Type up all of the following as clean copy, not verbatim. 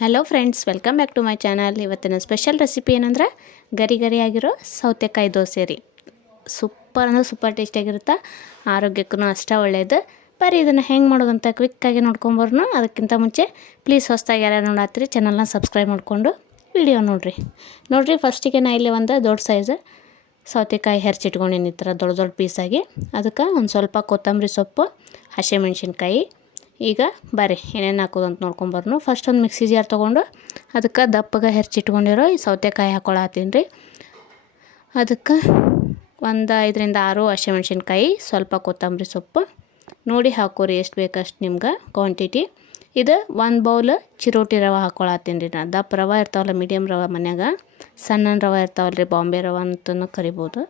Hello friends, welcome back to my channel. ಇವತ್ತಿನ special recipe ಏನಂದ್ರೆ ಗರಿ ಗರಿಯಾಗಿರೋ ಸೌತೆಕಾಯಿ ದೋಸೆ ರೀ. ಸೂಪರ್ ಅಂದರೆ ಸೂಪರ್ ಟೇಸ್ಟಿಯಾಗಿರುತ್ತೆ, ಆರೋಗ್ಯಕ್ಕೂ ಅಷ್ಟೇ ಒಳ್ಳೆಯದು. ಬರೀ ಇದನ್ನು ಹೆಂಗೆ ಮಾಡೋದಂತ ಕ್ವಿಕ್ಕಾಗಿ ನೋಡ್ಕೊಂಬರ್ನು. ಅದಕ್ಕಿಂತ ಮುಂಚೆ ಪ್ಲೀಸ್ ಹೊಸ್ದಾಗಿ ಯಾರು ನೋಡತ್ತೀರಿ ಚಾನಲ್ನ ಸಬ್ಸ್ಕ್ರೈಬ್ ಮಾಡಿಕೊಂಡು ವಿಡಿಯೋ ನೋಡಿರಿ. ಫಸ್ಟಿಗೆ ನಾ ಇಲ್ಲಿ ಒಂದು ದೊಡ್ಡ ಸೈಜ್ ಸೌತೆಕಾಯಿ ಹೆರ್ಚಿಟ್ಕೊಂಡಿನಿ, ಈ ಥರ ದೊಡ್ಡ ದೊಡ್ಡ ಪೀಸಾಗಿ. ಅದಕ್ಕೆ ಒಂದು ಸ್ವಲ್ಪ ಕೊತ್ತಂಬರಿ ಸೊಪ್ಪು, ಹಸಿಮೆಣ್ಸಿನ್ಕಾಯಿ. ಈಗ ಬರ್ರಿ ಏನೇನು ಹಾಕೋದು ಅಂತ ನೋಡ್ಕೊಂಬರ್ನು. ಫಸ್ಟ್ ಒಂದು ಮಿಕ್ಸಿ ಜಾರ್ ತೊಗೊಂಡು ಅದಕ್ಕೆ ದಪ್ಪಗೆ ಹೆರ್ಚಿಟ್ಕೊಂಡಿರೋ ಈ ಸೌತೆಕಾಯಿ ಹಾಕ್ಕೊಳತ್ತೀನಿ ರೀ. ಅದಕ್ಕೆ ಒಂದು 5 ರಿಂದ 6 ಹಸಿಮೆಣ್ಸಿನ್ಕಾಯಿ, ಸ್ವಲ್ಪ ಕೊತ್ತಂಬರಿ ಸೊಪ್ಪು ನೋಡಿ ಹಾಕೋರಿ, ಎಷ್ಟು ಬೇಕಷ್ಟು ನಿಮ್ಗೆ ಕ್ವಾಂಟಿಟಿ. ಇದು 1 ಬೌಲ್ ಚಿರೋಟಿ ರವೆ ಹಾಕ್ಕೊಳತ್ತೀನಿ ರೀ. ನಾನು ದಪ್ಪ ರವೆ ಇರ್ತಾವಲ್ಲ, ಮೀಡಿಯಮ್ ರವೆ ಮನ್ಯಾಗ, ಸಣ್ಣ ರವೆ ಇರ್ತಾವಲ್ಲ ರೀ, ಬಾಂಬೆ ರವೆ ಅಂತಲೂ ಕರಿಬೋದು.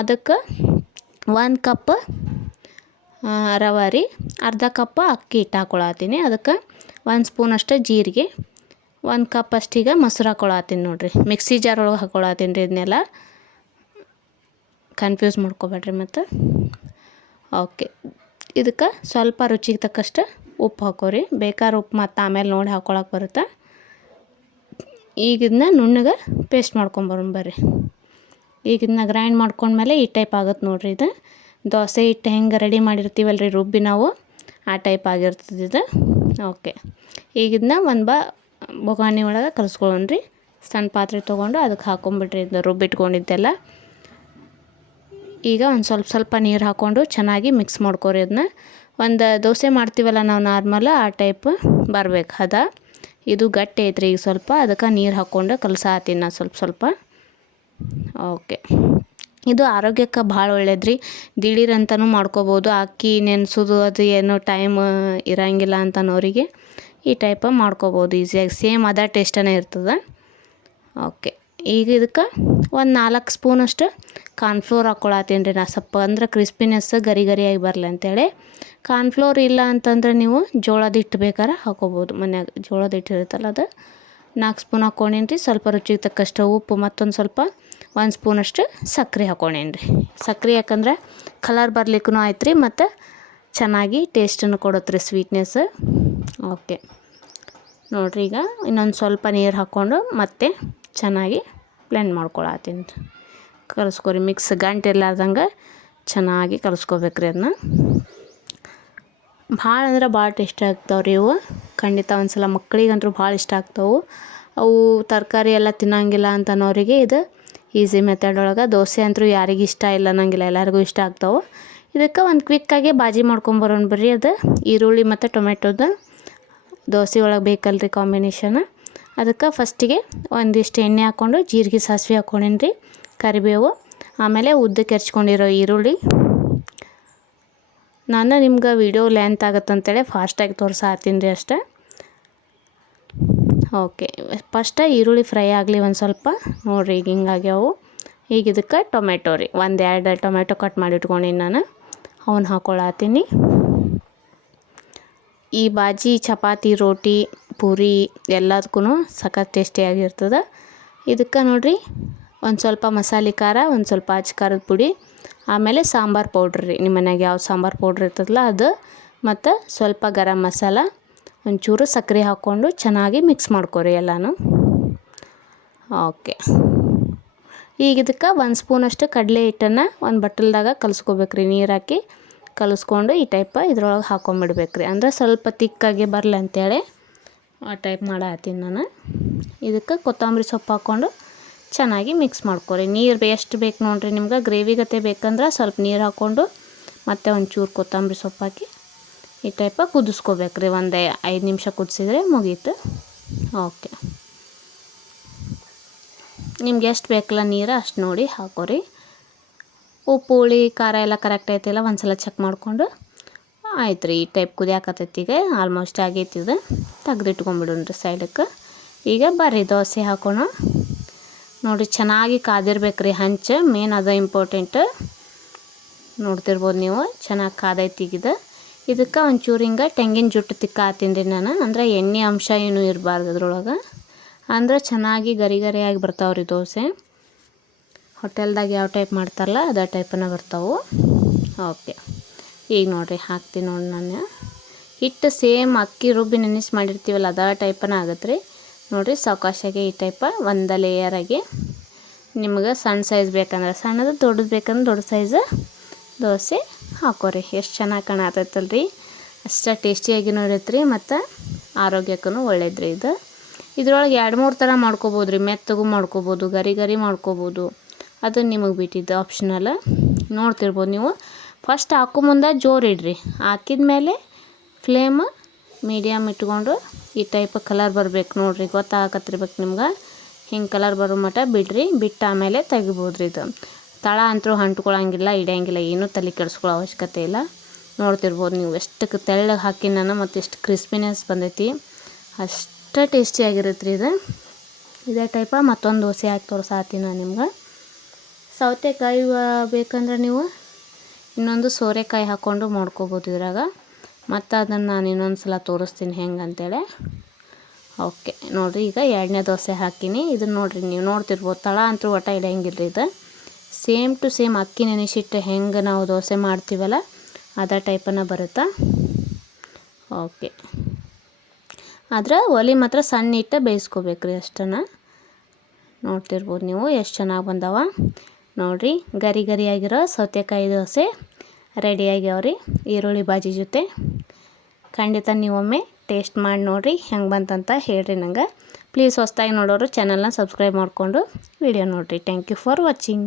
ಅದಕ್ಕೆ 1 ಕಪ್ ರವೆ ರೀ, ಅರ್ಧ ಕಪ್ ಅಕ್ಕಿ ಹಿಟ್ಟು ಹಾಕ್ಕೊಳತ್ತೀನಿ. ಅದಕ್ಕೆ 1 ಸ್ಪೂನಷ್ಟು ಜೀರಿಗೆ, 1 ಕಪ್ ಅಷ್ಟೀಗ ಮೊಸರು ಹಾಕ್ಕೊಳತ್ತೀನಿ ನೋಡಿರಿ. ಮಿಕ್ಸಿ ಜಾರ್ ಒಳಗೆ ಹಾಕ್ಕೊಳತ್ತೀನಿ ರೀ. ಇದನ್ನೆಲ್ಲ ಕನ್ಫ್ಯೂಸ್ ಮಾಡ್ಕೊಬೇಡ್ರಿ ಮತ್ತು. ಓಕೆ, ಇದಕ್ಕೆ ಸ್ವಲ್ಪ ರುಚಿಗೆ ತಕ್ಕಷ್ಟು ಉಪ್ಪು ಹಾಕೋರಿ. ಬೇಕಾದ್ರೆ ಉಪ್ಪು ಮತ್ತು ಆಮೇಲೆ ನೋಡಿ ಹಾಕ್ಕೊಳಕ್ಕೆ ಬರುತ್ತೆ. ಈಗ ಇದನ್ನ ನುಣ್ಣಗೆ ಪೇಸ್ಟ್ ಮಾಡ್ಕೊಂಬರೋಣ ಬರ್ರಿ. ಈಗ ಇದನ್ನ ಗ್ರೈಂಡ್ ಮಾಡ್ಕೊಂಡ್ಮೇಲೆ ಈ ಟೈಪ್ ಆಗುತ್ತೆ ನೋಡಿರಿ. ಇದು ದೋಸೆ ಹಿಟ್ಟು ಹೆಂಗೆ ರೆಡಿ ಮಾಡಿರ್ತೀವಲ್ಲ ರೀ ರುಬ್ಬಿ ನಾವು, ಆ ಟೈಪ್ ಆಗಿರ್ತದೆ ಇದು. ಓಕೆ, ಈಗ ಇದನ್ನ ಒಂದು ಬೊಗಾಣಿ ಒಳಗೆ ಕಲಿಸ್ಕೊಳ್ಳೋಣ ರೀ. ಸಣ್ಣ ಪಾತ್ರೆ ತೊಗೊಂಡು ಅದಕ್ಕೆ ಹಾಕೊಂಬಿಟ್ರಿ ಇದು ರುಬ್ಬಿಟ್ಕೊಂಡಿದ್ದೆಲ್ಲ. ಈಗ ಒಂದು ಸ್ವಲ್ಪ ನೀರು ಹಾಕ್ಕೊಂಡು ಚೆನ್ನಾಗಿ ಮಿಕ್ಸ್ ಮಾಡ್ಕೊರಿ. ಅದನ್ನ ಒಂದು ದೋಸೆ ಮಾಡ್ತೀವಲ್ಲ ನಾವು ನಾರ್ಮಲ್, ಆ ಟೈಪ್ ಬರ್ಬೇಕು ಹದ. ಇದು ಗಟ್ಟಿ ಐತ್ರಿ ಈಗ ಸ್ವಲ್ಪ, ಅದಕ್ಕೆ ನೀರು ಹಾಕ್ಕೊಂಡು ಕಲಸಾತೀನಿ ನಾನು ಸ್ವಲ್ಪ. ಓಕೆ, ಇದು ಆರೋಗ್ಯಕ್ಕೆ ಭಾಳ ಒಳ್ಳೇದ್ರಿ. ದಿಢೀರ್ ಅಂತಲೂ ಮಾಡ್ಕೋಬೋದು. ಅಕ್ಕಿ ನೆನೆಸೋದು ಅದು ಏನೋ ಟೈಮ್ ಇರೋಂಗಿಲ್ಲ ಅಂತನೋರಿಗೆ ಈ ಟೈಪ ಮಾಡ್ಕೋಬೋದು ಈಸಿಯಾಗಿ. ಸೇಮ್ ಅದೇ ಟೇಸ್ಟನೇ ಇರ್ತದೆ. ಓಕೆ, ಈಗ ಇದಕ್ಕೆ ಒಂದು 4 ಸ್ಪೂನಷ್ಟು ಕಾರ್ನ್ಫ್ಲೋರ್ ಹಾಕ್ಕೊಳತ್ತೀನಿ ರೀ. ನಾ ಸ್ವಲ್ಪ ಅಂದ್ರೆ ಕ್ರಿಸ್ಪಿನೆಸ್ ಗರಿ ಗರಿಯಾಗಿ ಬರಲಿ ಅಂತೇಳಿ. ಕಾರ್ನ್ಫ್ಲೋರ್ ಇಲ್ಲ ಅಂತಂದ್ರೆ ನೀವು ಜೋಳದ ಹಿಟ್ಟು ಬೇಕಾದ್ರೆ ಹಾಕೋಬೋದು. ಮನ್ಯಾಗ ಜೋಳದ ಹಿಟ್ಟು ಇರುತ್ತಲ್ಲ, ಅದು 4 ಸ್ಪೂನ್ ಹಾಕ್ಕೊಂಡೀನಿ ರೀ. ಸ್ವಲ್ಪ ರುಚಿಗೆ ತಕ್ಕಷ್ಟು ಉಪ್ಪು, ಮತ್ತೊಂದು ಸ್ವಲ್ಪ 1 ಸ್ಪೂನಷ್ಟು ಸಕ್ಕರೆ ಹಾಕ್ಕೊಂಡೇನಿ ರೀ. ಸಕ್ಕರೆ ಯಾಕಂದ್ರೆ ಕಲರ್ ಬರ್ಲಿಕ್ಕೂ ಆಯ್ತು ರೀ, ಮತ್ತು ಚೆನ್ನಾಗಿ ಟೇಸ್ಟನ್ನು ಕೊಡುತ್ತೆ ರೀ, ಸ್ವೀಟ್ನೆಸ್. ಓಕೆ ನೋಡಿರಿ, ಈಗ ಇನ್ನೊಂದು ಸ್ವಲ್ಪ ನೀರು ಹಾಕ್ಕೊಂಡು ಮತ್ತೆ ಚೆನ್ನಾಗಿ ಬ್ಲೆಂಡ್ ಮಾಡ್ಕೊಳತ್ತೀನಿ ರೀ. ಕಲಿಸ್ಕೊರಿ, ಮಿಕ್ಸ್ ಗಂಟು ಇರ್ಲಾರ್ದಂಗೆ ಚೆನ್ನಾಗಿ ಕಲಿಸ್ಕೋಬೇಕ್ರಿ. ಅದನ್ನ ಭಾಳ ಅಂದ್ರೆ ಭಾಳ ಟೇಸ್ಟ್ ಆಗ್ತಾವೆ ರೀ ಇವು. ಖಂಡಿತ ಒಂದ್ಸಲ ಮಕ್ಕಳಿಗಂತೂ ಭಾಳ ಇಷ್ಟ ಆಗ್ತಾವೆ. ಅವು ತರಕಾರಿ ಎಲ್ಲ ತಿನ್ನೋಂಗಿಲ್ಲ ಅಂತನೋರಿಗೆ ಇದು ಈಸಿ ಮೆಥಡ್ ಒಳಗೆ. ದೋಸೆ ಅಂತೂ ಯಾರಿಗೂ ಇಷ್ಟ ಇಲ್ಲ ಅನ್ನೋಂಗಿಲ್ಲ, ಎಲ್ಲರಿಗೂ ಇಷ್ಟ ಆಗ್ತಾವೆ. ಇದಕ್ಕೆ ಒಂದು ಕ್ವಿಕ್ಕಾಗಿ ಬಾಜಿ ಮಾಡ್ಕೊಂಬರೋಣ ಬರ್ರಿ. ಅದು ಈರುಳ್ಳಿ ಮತ್ತು ಟೊಮೆಟೊದ ದೋಸೆ ಒಳಗೆ ಬೇಕಲ್ರಿ ಕಾಂಬಿನೇಷನ್. ಅದಕ್ಕೆ ಫಸ್ಟಿಗೆ ಒಂದಿಷ್ಟು ಎಣ್ಣೆ ಹಾಕ್ಕೊಂಡು ಜೀರಿಗೆ ಸಾಸಿವೆ ಹಾಕ್ಕೊಂಡೇನಿ ರೀ, ಕರಿಬೇವು, ಆಮೇಲೆ ಉದ್ದಕ್ಕೆ ಹೆರ್ಚ್ಕೊಂಡಿರೋ ಈರುಳ್ಳಿ. ನಾನು ನಿಮ್ಗೆ ವಿಡಿಯೋ ಲೆಂತ್ ಆಗುತ್ತಂತೇಳಿ ಫಾಸ್ಟಾಗಿ ತೋರಿಸಾತೀನಿ ರೀ ಅಷ್ಟೇ. ಓಕೆ, ಫಸ್ಟ್ ಈರುಳ್ಳಿ ಫ್ರೈ ಆಗಲಿ ಒಂದು ಸ್ವಲ್ಪ. ನೋಡಿರಿ ಈಗ ಹಿಂಗಾಗ್ಯಾವು. ಈಗ ಇದಕ್ಕೆ ಟೊಮೆಟೊ ರೀ, 1-2 ಟೊಮೆಟೊ ಕಟ್ ಮಾಡಿ ಇಟ್ಕೊಂಡೀನಿ ನಾನು, ಅವನ್ನ ಹಾಕ್ಕೊಳತ್ತೀನಿ. ಈ ಬಾಜಿ ಚಪಾತಿ, ರೋಟಿ, ಪೂರಿ ಎಲ್ಲದಕ್ಕೂ ಸಖತ್ ಟೇಸ್ಟಿಯಾಗಿರ್ತದೆ. ಇದಕ್ಕೆ ನೋಡಿರಿ ಒಂದು ಸ್ವಲ್ಪ ಮಸಾಲೆ ಖಾರ, ಒಂದು ಸ್ವಲ್ಪ ಅಚ್ಚ ಖಾರದ ಪುಡಿ, ಆಮೇಲೆ ಸಾಂಬಾರು ಪೌಡ್ರ್ ರೀ. ನಿಮ್ಮ ಮನ್ಯಾಗ ಯಾವ ಸಾಂಬಾರು ಪೌಡ್ರ್ ಇರ್ತದಲ್ಲ ಅದು, ಮತ್ತು ಸ್ವಲ್ಪ ಗರಂ ಮಸಾಲ, ಒಂಚೂರು ಸಕ್ಕರೆ ಹಾಕ್ಕೊಂಡು ಚೆನ್ನಾಗಿ ಮಿಕ್ಸ್ ಮಾಡ್ಕೊರಿ ಎಲ್ಲನೂ. ಓಕೆ, ಈಗ ಇದಕ್ಕೆ 1 ಸ್ಪೂನಷ್ಟು ಕಡಲೆ ಹಿಟ್ಟನ್ನು ಒಂದು ಬಟ್ಟಲ್ದಾಗ ಕಲಿಸ್ಕೋಬೇಕ್ರಿ. ನೀರು ಹಾಕಿ ಕಲಿಸ್ಕೊಂಡು ಈ ಟೈಪ ಇದ್ರೊಳಗೆ ಹಾಕ್ಕೊಂಬಿಡ್ಬೇಕ್ರಿ. ಅಂದರೆ ಸ್ವಲ್ಪ ತಿಕ್ಕಾಗಿ ಬರಲಿ ಅಂತೇಳಿ ಆ ಟೈಪ್ ಮಾಡತ್ತೀನಿ ನಾನು. ಇದಕ್ಕೆ ಕೊತ್ತಂಬರಿ ಸೊಪ್ಪು ಹಾಕ್ಕೊಂಡು ಚೆನ್ನಾಗಿ ಮಿಕ್ಸ್ ಮಾಡ್ಕೊರಿ. ನೀರು ಎಷ್ಟು ಬೇಕು ನೋಡಿರಿ ನಿಮ್ಗೆ. ಗ್ರೇವಿ ಗತೆ ಬೇಕಂದ್ರೆ ಸ್ವಲ್ಪ ನೀರು ಹಾಕ್ಕೊಂಡು ಮತ್ತು ಒಂಚೂರು ಕೊತ್ತಂಬರಿ ಸೊಪ್ಪು ಹಾಕಿ ಈ ಟೈಪ ಕುದಿಸ್ಕೋಬೇಕ್ರಿ. ಒಂದು 5 ನಿಮಿಷ ಕುದಿಸಿದ್ರೆ ಮುಗೀತು. ಓಕೆ, ನಿಮ್ಗೆ ಎಷ್ಟು ಬೇಕಲ್ಲ ನೀರು ಅಷ್ಟು ನೋಡಿ ಹಾಕೋರಿ. ಉಪ್ಪು, ಹುಳಿ, ಖಾರ ಎಲ್ಲ ಕರೆಕ್ಟ್ ಐತಿಲ್ಲ ಒಂದು ಸಲ ಚೆಕ್ ಮಾಡಿಕೊಂಡು ಆಯ್ತು ರೀ. ಈ ಟೈಪ್ ಕುದಿಯಾಕತ್ತೈತಿಗೆ ಆಲ್ಮೋಸ್ಟ್ ಆಗೈತಿದೆ. ತೆಗ್ದಿಟ್ಕೊಂಬಿಡೋಣ್ರಿ ಸೈಡಕ್ಕೆ. ಈಗ ಬರ್ರಿ ದೋಸೆ ಹಾಕೋಣ. ನೋಡಿರಿ ಚೆನ್ನಾಗಿ ಕಾದಿರ್ಬೇಕ್ರಿ ಹಂಚು, ಮೇನ್ ಅದು ಇಂಪಾರ್ಟೆಂಟ್. ನೋಡ್ತಿರ್ಬೋದು ನೀವು, ಚೆನ್ನಾಗಿ ಕಾದೈತಿಗಿದೆ. ಇದಕ್ಕೆ ಒಂಚೂರು ಹಿಂಗೆ ತೆಂಗಿನ ಜುಟ್ಟು ತಿಕ್ಕಾತೀನಿ ರೀ ನಾನು. ಅಂದರೆ ಎಣ್ಣೆ ಅಂಶ ಏನೂ ಇರಬಾರ್ದು ಅದ್ರೊಳಗೆ, ಅಂದ್ರೆ ಚೆನ್ನಾಗಿ ಗರಿ ಗರಿಯಾಗಿ ಬರ್ತಾವ್ರಿ ದೋಸೆ. ಹೋಟೆಲ್ದಾಗ ಯಾವ ಟೈಪ್ ಮಾಡ್ತಾರಲ್ಲ ಅದೇ ಟೈಪನ್ನ ಬರ್ತಾವೆ. ಓಕೆ, ಈಗ ನೋಡಿರಿ ಹಾಕ್ತೀನಿ ನೋಡಿ ನಾನು. ಹಿಟ್ಟು ಸೇಮ್ ಅಕ್ಕಿ ರುಬ್ಬಿ ನೆನೆಸಿ ಮಾಡಿರ್ತೀವಲ್ಲ ಅದೇ ಟೈಪನ ಆಗುತ್ತೆ ರೀ. ನೋಡಿರಿ ಸಾವಕಾಶಾಗಿ ಈ ಟೈಪ ಒಂದು ಲೇಯರಾಗಿ. ನಿಮ್ಗೆ ಸಣ್ಣ ಸೈಜ್ ಬೇಕಂದ್ರೆ ಸಣ್ಣದು, ದೊಡ್ಡದು ಬೇಕಂದ್ರೆ ದೊಡ್ಡ ಸೈಜ್ ದೋಸೆ ಹಾಕೋರಿ. ಎಷ್ಟು ಚೆನ್ನಾಗಿ ಕಾಣತೈತಲ್ಲ ರೀ. ಅಷ್ಟು ಟೇಸ್ಟಿಯಾಗಿನೂ ಇರುತ್ತೆ ರೀ ಮತ್ತು ಆರೋಗ್ಯಕ್ಕೂ ಒಳ್ಳೇದು ರೀ ಇದು. ಇದ್ರೊಳಗೆ 2-3 ಥರ ಮಾಡ್ಕೋಬೋದು ರೀ. ಮೆತ್ತಗೂ ಮಾಡ್ಕೋಬೋದು, ಗರಿ ಗರಿ ಮಾಡ್ಕೋಬೋದು. ಅದು ನಿಮಗೆ ಬಿಟ್ಟಿದ್ದು ಆಪ್ಷನಲ್. ನೋಡ್ತಿರ್ಬೋದು ನೀವು. ಫಸ್ಟ್ ಹಾಕೋ ಮುಂದೆ ಜೋರು ಇಡ್ರಿ. ಹಾಕಿದ ಮೇಲೆ ಫ್ಲೇಮ್ ಮೀಡಿಯಮ್ ಇಟ್ಕೊಂಡು ಈ ಟೈಪ್ ಕಲರ್ ಬರಬೇಕು ನೋಡಿರಿ. ಗೊತ್ತಾಗತ್ತಿರ್ಬೇಕು ನಿಮ್ಗೆ. ಹಿಂಗೆ ಕಲರ್ ಬರೋ ಮಟ್ಟ ಬಿಡ್ರಿ. ಬಿಟ್ಟು ಆಮೇಲೆ ತೆಗಿಬೋದು ರೀ. ಇದು ತಳ ಅಂತೂ ಅಂಟ್ಕೊಳ್ಳೋಂಗಿಲ್ಲ, ಇಡೋಂಗಿಲ್ಲ, ಏನೂ ತಲೆ ಕೆಡಿಸ್ಕೊಳ್ಳೋ ಅವಶ್ಯಕತೆ ಇಲ್ಲ. ನೋಡ್ತಿರ್ಬೋದು ನೀವು ಎಷ್ಟು ತೆಳ್ಳಗೆ ಹಾಕಿ ನಾನು ಮತ್ತು ಎಷ್ಟು ಕ್ರಿಸ್ಪಿನೆಸ್ ಬಂದೈತಿ. ಅಷ್ಟು ಟೇಸ್ಟಿಯಾಗಿರುತ್ತೆ ರೀ ಇದು. ಇದೇ ಟೈಪ ಮತ್ತೊಂದು ದೋಸೆ ಹಾಕಿ ತೋರಿಸಾತೀನಿ ನಾನು ನಿಮ್ಗೆ. ಸೌತೆಕಾಯಿ ಬೇಕಂದ್ರೆ ನೀವು ಇನ್ನೊಂದು ಸೋರೆಕಾಯಿ ಹಾಕ್ಕೊಂಡು ಮಾಡ್ಕೋಬೋದು ಇದ್ರಾಗ. ಮತ್ತು ಅದನ್ನು ನಾನು ಇನ್ನೊಂದು ಸಲ ತೋರಿಸ್ತೀನಿ ಹೆಂಗೆ ಅಂತೇಳಿ. ಓಕೆ ನೋಡಿರಿ, ಈಗ 2ನೇ ದೋಸೆ ಹಾಕೀನಿ. ಇದನ್ನು ನೋಡಿರಿ, ನೀವು ನೋಡ್ತಿರ್ಬೋದು ತಳ ಅಂತೂ ಒಟ್ಟ ಇಡೋಂಗಿಲ್ಲ ರೀ ಇದು. ಸೇಮ್ ಟು ಸೇಮ್ ಅಕ್ಕಿ ನೆನೆಸಿಟ್ಟು ಹೆಂಗೆ ನಾವು ದೋಸೆ ಮಾಡ್ತೀವಲ್ಲ ಅದೇ ಟೈಪನ್ನು ಬರುತ್ತಾ. ಓಕೆ, ಆದ್ರೆ ಒಲೆ ಮಾತ್ರ ಸಣ್ಣ ಇಟ್ಟು ಬೇಯಿಸ್ಕೋಬೇಕು ರೀ ಅಷ್ಟನ್ನು. ನೋಡ್ತಿರ್ಬೋದು ನೀವು ಎಷ್ಟು ಚೆನ್ನಾಗಿ ಬಂದವ ನೋಡಿರಿ. ಗರಿ ಗರಿಯಾಗಿರೋ ಸೌತೆಕಾಯಿ ದೋಸೆ ರೆಡಿಯಾಗ್ಯಾವ್ರಿ ಈರುಳ್ಳಿ ಬಾಜಿ ಜೊತೆ. ಖಂಡಿತ ನೀವೊಮ್ಮೆ ಟೇಸ್ಟ್ ಮಾಡಿ ನೋಡಿರಿ, ಹೆಂಗೆ ಬಂತಂತ ಹೇಳ್ರಿ ನಂಗೆ. ಪ್ಲೀಸ್ ಹೊಸ್ದಾಗಿ ನೋಡೋರು ಚಾನಲ್ನ ಸಬ್ಸ್ಕ್ರೈಬ್ ಮಾಡಿಕೊಂಡು ವಿಡಿಯೋ ನೋಡಿರಿ. Thank you for watching.